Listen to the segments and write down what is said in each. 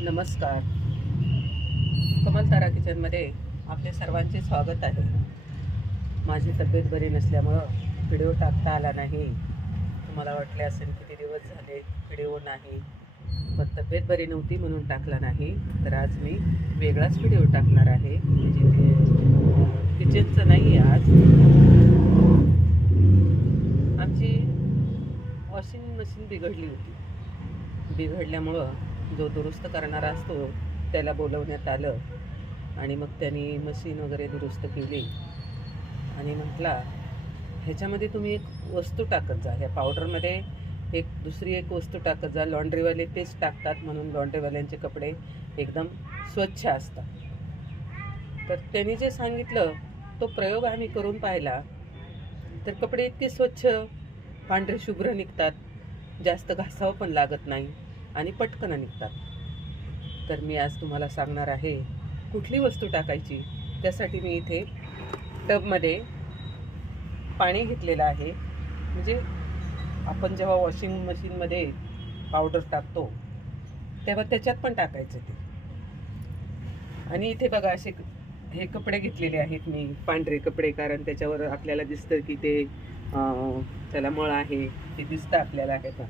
नमस्कार. कमल तारा किचनमध्ये आपले सर्वांचे स्वागत आहे. माझी तब्येत बरी नसल्यामुळं व्हिडिओ टाकता आला नाही. तुम्हाला वाटले असेल किती दिवस झाले व्हिडिओ नाही, पण तब्येत बरी नव्हती म्हणून टाकला नाही. तर आज मी वेगळाच व्हिडिओ टाकणार आहे. म्हणजे ते किचनचं नाही आहे. आज आमची वॉशिंग मशीन बिघडली होती. बिघडल्यामुळं जो दुरुस्त करणारा असतो त्याला बोलवण्यात आलं आणि मग त्यांनी मशीन वगैरे दुरुस्त केली आणि म्हटला ह्याच्यामध्ये तुम्ही एक वस्तू टाकत जा, ह्या पावडरमध्ये दुसरी एक वस्तू टाकत जा. लॉन्ड्रीवाले तेच टाकतात म्हणून लॉन्ड्रीवाल्यांचे कपडे एकदम स्वच्छ असतात. तर त्यांनी जे सांगितलं तो प्रयोग आम्ही करून पाहिला. तर कपडे इतके स्वच्छ पांढरे शुभ्र निघतात, जास्त घासावं पण लागत नाही आणि पटकन निघतात. तर मी आज तुम्हाला सांगणार आहे कुठली वस्तू टाकायची. त्यासाठी मी इथे टबमध्ये पाणी घेतलेलं आहे. म्हणजे आपण जेव्हा वॉशिंग मशीनमध्ये पावडर टाकतो तेव्हा त्याच्यात पण टाकायचं ते. आणि इथे बघा असे हे कपडे घेतलेले आहेत मी, पांढरे कपडे, कारण त्याच्यावर आपल्याला दिसतं की ते त्याला मळ आहे, ते दिसतं आपल्याला. हे पहा,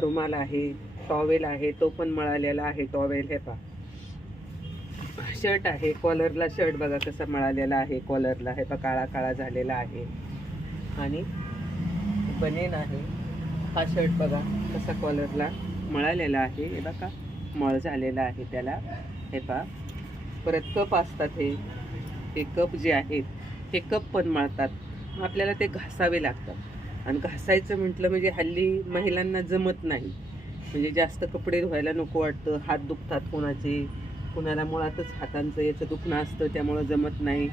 रुमाल आहे, टॉवेल आहे, तो पण मळालेला आहे टॉवेल. हे पहा, शर्ट आहे, कॉलरला शर्ट बघा कसा मळालेला आहे कॉलरला. हे पहा, काळा काळा झालेला आहे. आणि बनेन आहे, हा शर्ट बघा कसा कॉलरला मळालेला आहे. हे बघा मळ झालेला आहे त्याला. हे पहा, परत कप असतात. हे कप जे आहेत हे कप पण मळतात. आपल्याला ते घासावे लागतात. आणि घासायचं म्हटलं म्हणजे हल्ली महिलांना जमत नाही. म्हणजे जास्त कपडे धुवायला नको वाटतं, हात दुखतात कोणाचे, कुणाला मुळातच हातांचं याचं दुखणं असतं, त्यामुळं जमत नाही.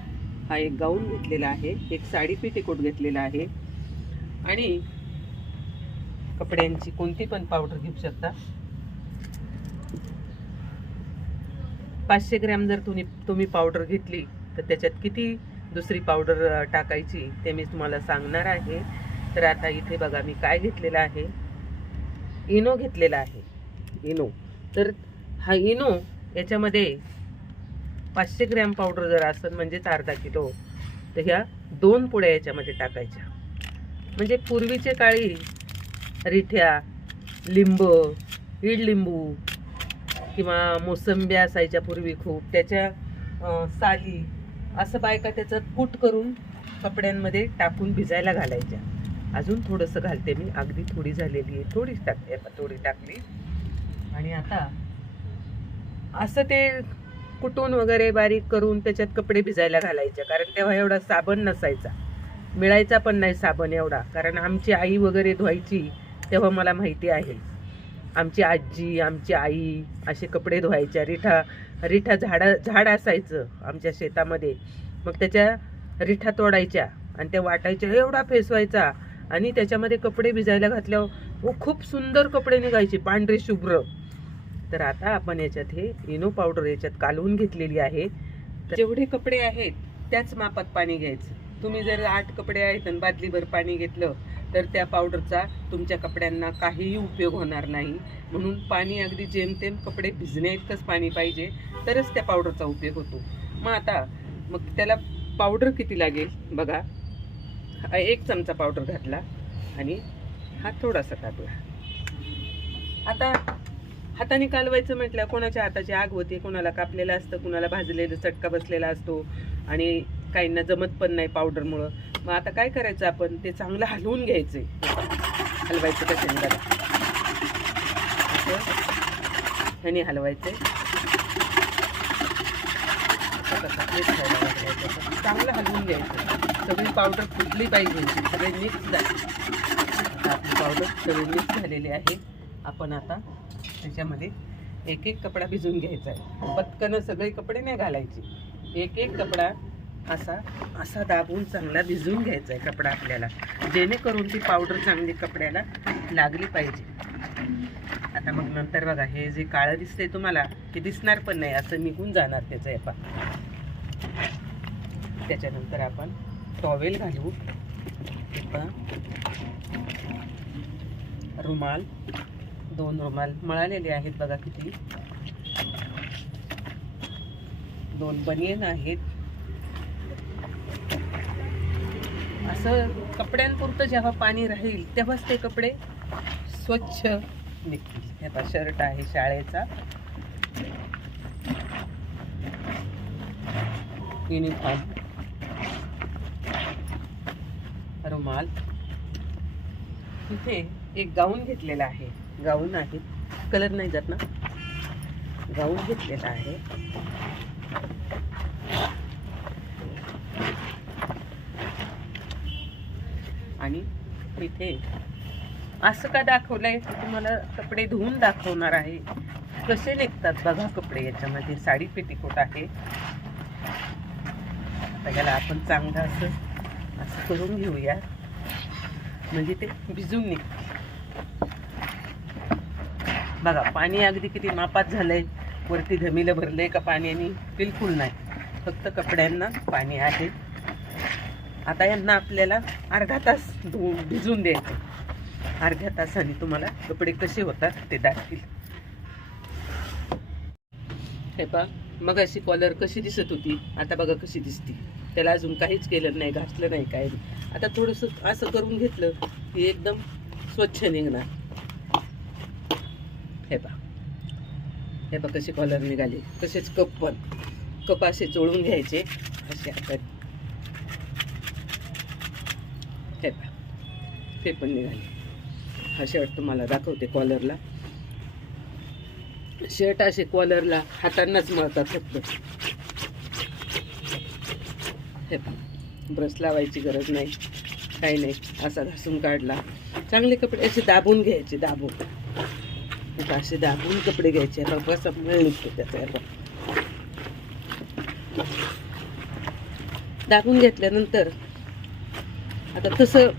हा एक गाऊन घेतलेला आहे, एक साडी पेटीकोट घेतलेला आहे. आणि कपड्यांची कोणती पण पावडर घेऊ शकता. 500 ग्रॅम जर तुम्ही पावडर घेतली तर त्याच्यात किती दुसरी पावडर टाकायची ते मी तुम्हाला सांगणार आहे. तर आता इथे बघा मी काय घेतलेलं आहे, इनो घेतलेला आहे. इनो, तर हा इनो याच्यामध्ये 500 ग्रॅम पावडर जर असेल म्हणजेच अर्धा किलो, तर ह्या 2 पुड्या याच्यामध्ये टाकायच्या. म्हणजे पूर्वीचे काळी रिठ्या, लिंब, इडलिंबू किंवा मोसंबी असायच्या पूर्वी खूप, त्याच्या साली असं बायका त्याचं कूट करून कपड्यांमध्ये टाकून भिजायला घालायच्या. अजून थोडंसं घालते मी, अगदी थोडी झालेली आहे, थोडीच टाकते, थोडी टाकली. आणि आता असं ते कुटून वगैरे बारीक करून त्याच्यात कपडे भिजायला घालायचे. कारण तेव्हा एवढा साबण नसायचा, मिळायचा पण नाही साबण एवढा. कारण आमची आई वगैरे धुवायची तेव्हा मला माहिती आहे. आमची आजी, आमची आई असे कपडे धुवायच्या. रिठा झाड असायचं आमच्या शेतामध्ये, मग त्याच्या रिठा तोडायच्या आणि त्या वाटायच्या, एवढा फेसवायचा आणि त्याच्यामध्ये कपडे भिजायला घातल्यावर खूप सुंदर कपडे निघायचे, पांढरे शुभ्र. तर आता आपण याच्यात हे इनो पावडर याच्यात कालवून घेतलेली आहे. तर जेवढे कपडे आहेत त्याच मापात पाणी घ्यायचं. तुम्ही जर 8 कपडे आहेत आणि बादलीभर पाणी घेतलं तर त्या पावडरचा तुमच्या कपड्यांना काहीही उपयोग होणार नाही. म्हणून पाणी अगदी जेमतेम कपडे भिजण्या इतकंच पाणी पाहिजे, तरच त्या पावडरचा उपयोग होतो. मग त्याला पावडर किती लागेल बघा. 1 चमचा पावडर घातला आणि हा थोडासा टाकला. आता हाताने कालवायचं म्हटलं, कोणाच्या हाताची आग होते, कोणाला कापलेलं असतं, कोणाला भाजलेलं चटका बसलेला असतो आणि काहींना जमत पण नाही पावडरमुळं. मग आता काय करायचं, आपण ते चांगलं हलवून घ्यायचं. हलवायचं कशाने बघा, ह्याने हलवायचं. चांगलं हलवून घ्यायचं. सगळी पावडर फुटली पाहिजे, सगळे मिक्स झाले. आपली पावडर सगळी मिक्स झालेली आहे. आपण आता त्याच्यामध्ये एक कपडा भिजून घ्यायचा आहे. पटकन सगळे कपडे नाही घालायचे, एक कपडा असा दाबून चांगला भिजून घ्यायचा आहे कपडा आपल्याला, जेणेकरून ती पावडर चांगली कपड्याला लागली पाहिजे. आता मग नंतर बघा हे जे काळं दिसतंय तुम्हाला, ते दिसणार पण नाही, असं निघून जाणार त्याचं. हे पहा, त्याच्यानंतर आपण टॉवेल घालू. रुमाल, 2 रुमाल मळालेले आहेत बघा किती. 2 बनियन आहेत. असं कपड्यांपुरतं जेव्हा पाणी राहील तेव्हाच ते कपडे स्वच्छ निघतील. हे पहा शर्ट आहे शाळेचा, युनिफॉर्म, रुमाल. इथे एक गाऊन घेतलेला आहे. गाऊन आहे, कलर नाही जात ना. गाऊन घेतलेला आहे. आणि इथे असं का दाखवलंय, तुम्हाला कपडे धुवून दाखवणार आहे कसे निघतात बघा कपडे. याच्यामध्ये साडी पेटीकोट आहे. त्याला आपण चांगलं असं करून घेऊया, म्हणजे ते भिजून निघते. बघा पाणी अगदी किती मापात झालंय. वरती घमिलं भरलंय का पाण्याने? बिलकुल नाही, फक्त कपड्यांना पाणी आहे. आता यांना आपल्याला अर्धा तास भिजून द्यायचे. अर्ध्या तासाने तुम्हाला कपडे कसे होतात ते दाखवील. हे पहा, मग अशी कॉलर कशी दिसत होती, आता बघा कशी दिसती. त्याला अजून काहीच केलं नाही, घासलं नाही, काय नाही. आता थोडंसं असं करून घेतलं की एकदम स्वच्छ निघणार. हे पहा, हे पहा कशी कॉलर निघाली. तसेच कप असे चोळून घ्यायचे असे हातात. हे पहा, ते पण निघाले. हा शर्ट तुम्हाला दाखवते कॉलरला. शर्ट असे कॉलरला हातांनाच मळतात फक्त. हे पहा, ब्रश लावायची गरज नाही, काही नाही. असा घासून काढला. चांगले कपडे असे दाबून घ्यायचे, दाबून असे दाबून कपडे घ्यायचे. कसा मळ निघतो त्याचा. दाबून घेतल्यानंतर आता तसं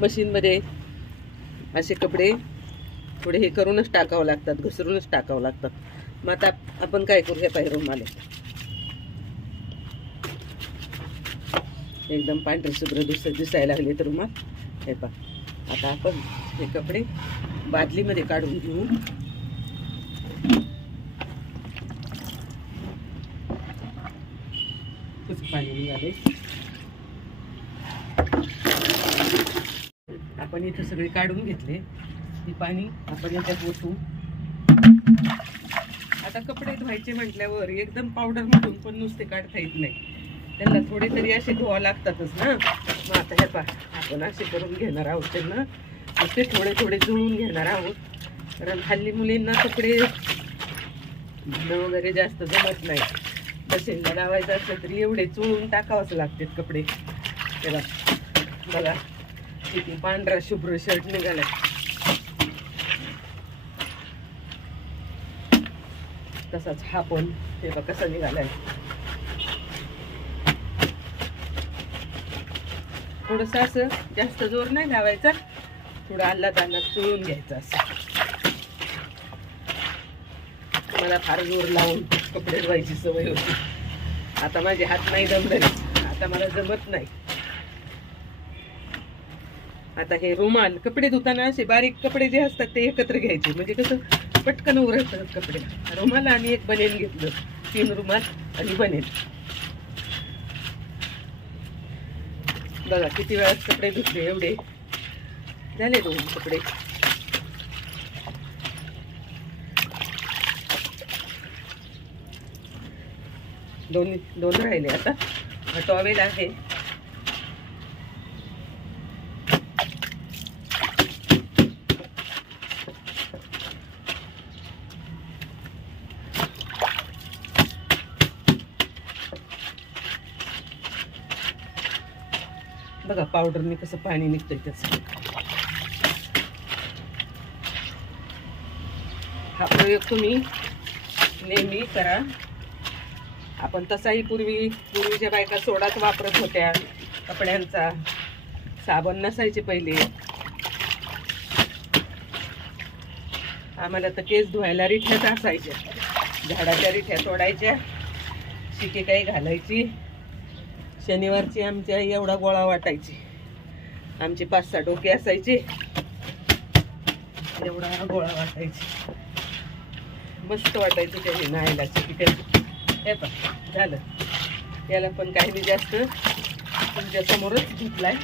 मशीनमध्ये असे कपडे थोडे हे करूनच टाकावं लागतात, घसरूनच टाकावं लागतात. मग आता आपण काय करू, हे पाहिजे रुमाल एकदम पांढरे शुभ्र दिसायला लागले तर रुमाल. हे पहा, आता आपण हे कपडे बादलीमध्ये काढून घेऊ. पाणी निघाले. आपण इथे सगळे काढून घेतले. ही पाणी आपण याच्यात ओतू. आता कपडे धुवायचे म्हटल्यावर एकदम पावडर मधून पण नुसते काढता येत नाही. त्यांना थोडे तरी असे धुवा लागतातच ना. मग आता हे पहा, आपण असे करून घेणार आहोत. त्यांना ते थोडे थोडे जुळून घेणार आहोत. कारण हल्ली मुलींना कपडे धुणं वगैरे जास्त जमत नाही. मशीनला लावायचं असलं तरी एवढे चुळून टाकावंच लागतात कपडे. तेव्हा बघा किती पांढरा शुभ्र शर्ट निघालाय. तसाच हा पण तेव्हा कसा निघालाय. थोडंसं असं जास्त जोर नाही लावायचा, थोडं आल्लाद चुळून घ्यायचं. असं मला फार जोर लावून कपडे धुवायची सवय होती. आता माझे हात नाही जमले, आता मला जमत नाही. आता हे रुमाल, कपडे धुताना असे बारीक कपडे जे असतात ते एकत्र घ्यायचे, म्हणजे कसं पटकन उरतात कपडे. रुमाल आणि एक बनेन घेतलं, 3 रुमाल आणि बनेन. बघा किती वेळात कपडे धुतले, एवढे झाले 2 कपडे. दोन राहिले. आता टॉवेल आहे. बघा पावडरने कसं पाणी निघतंय त्याचं. हा प्रयोग तुम्ही नेहमी करा. आपण तसाही पूर्वीच्या बायका सोडाच वापरत होत्या कपड्यांचा. साबण नसायचे पहिले. आम्हाला तर केस धुवायला रिठ्याच असायच्या. झाडाच्या रिठ्या तोडायच्या, शिके काही घालायची. शनिवारची आमच्या एवढा गोळा वाटायची. आमचे 5-6 डोके असायचे, एवढा गोळा वाटायची. मस्त वाटायचं त्याने न्हायला. शिके हे पण झालं. याला पण काही नाही जास्त, तुमच्या समोरच धुतलाय.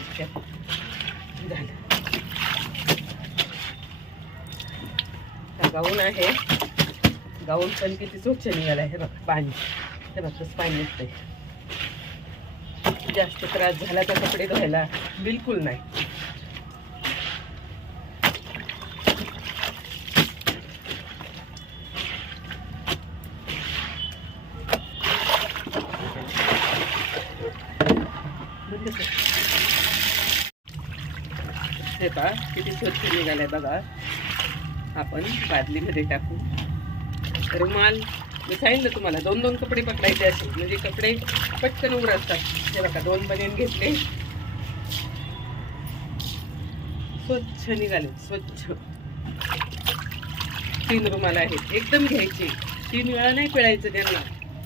झालं. गाऊन आहे, गाऊन पण किती स्वच्छ निघाला. हे बघा पाणी, हे बघ कसं पाणी निघतंय. जास्त त्रास झाला तर कपडे धुवायला बिलकुल नाही. हे पहा किती स्वच्छ निघालाय बघा. आपण बादलीमध्ये टाकू. रुमाल मी सांगितलं तुम्हाला 2-2 कपडे पकडायचे असे, म्हणजे कपडे पटकन उरतात. हे बघा 2 बनियन घेतले, स्वच्छ निघाले, स्वच्छ. 3 रुमाल आहेत, एकदम घ्यायचे. 3 वेळा नाही पिळायचं त्यांना,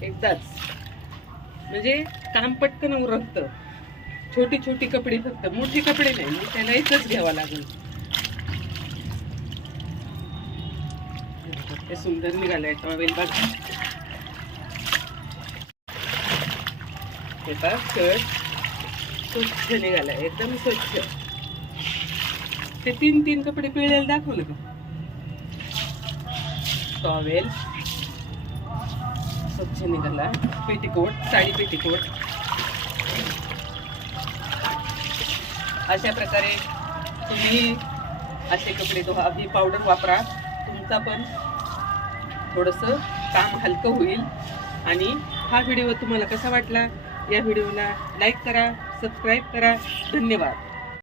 एकदाच, म्हणजे काम पटकन उरकतं. छोटी छोटी कपडे फक्त, मोठी कपडे नाही, त्याला एकच घ्यावा लागेल. ते सुंदर निघालंय टॉवेल बघा. हे बघा शर्ट स्वच्छ निघालाय, एकदम स्वच्छ. ते 3 कपडे पिळलेले दाखवलं का. टॉवेल स्वच्छ निघाला. Petticoat, sari petticoat. अशा प्रकारे तुम्ही असे कपडे धुवा. ही पावडर वापरा, तुमचा पण थोडंसं काम हलकं होईल. आणि हा व्हिडिओ तुम्हाला कसा वाटला, या व्हिडिओला लाईक करा, सबस्क्राईब करा. धन्यवाद.